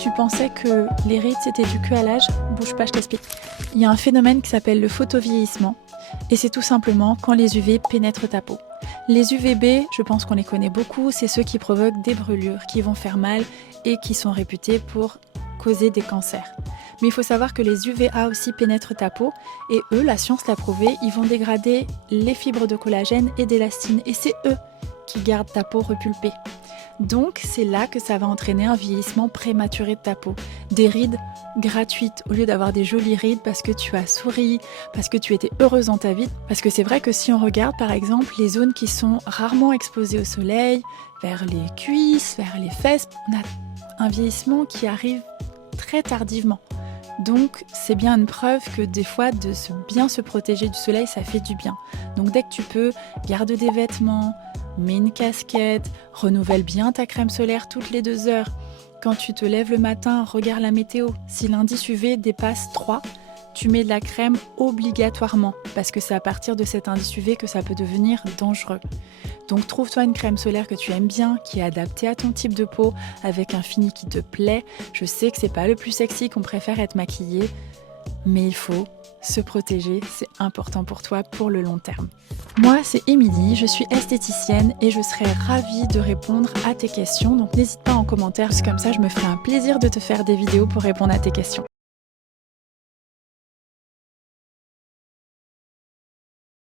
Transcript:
Tu pensais que les rides c'était dû que à l'âge? Bouge pas, je t'explique. Il y a un phénomène qui s'appelle le photovieillissement et c'est tout simplement quand les UV pénètrent ta peau. Les UVB, je pense qu'on les connaît beaucoup, c'est ceux qui provoquent des brûlures, qui vont faire mal et qui sont réputés pour causer des cancers. Mais il faut savoir que les UVA aussi pénètrent ta peau et eux, la science l'a prouvé, ils vont dégrader les fibres de collagène et d'élastine et c'est eux qui gardent ta peau repulpée. Donc c'est là que ça va entraîner un vieillissement prématuré de ta peau. Des rides gratuites au lieu d'avoir des jolies rides parce que tu as souri, parce que tu étais heureuse dans ta vie. Parce que c'est vrai que si on regarde par exemple les zones qui sont rarement exposées au soleil, vers les cuisses, vers les fesses, on a un vieillissement qui arrive très tardivement. Donc c'est bien une preuve que des fois de bien se protéger du soleil ça fait du bien. Donc dès que tu peux, garde des vêtements, mets une casquette, renouvelle bien ta crème solaire toutes les 2 heures. Quand tu te lèves le matin, regarde la météo. Si l'indice UV dépasse 3, tu mets de la crème obligatoirement parce que c'est à partir de cet indice UV que ça peut devenir dangereux. Donc trouve-toi une crème solaire que tu aimes bien, qui est adaptée à ton type de peau, avec un fini qui te plaît. Je sais que c'est pas le plus sexy, qu'on préfère être maquillé, mais il faut se protéger, c'est important pour toi pour le long terme. Moi, c'est Émilie, je suis esthéticienne et je serai ravie de répondre à tes questions. Donc n'hésite pas en commentaire, comme ça je me ferai un plaisir de te faire des vidéos pour répondre à tes questions.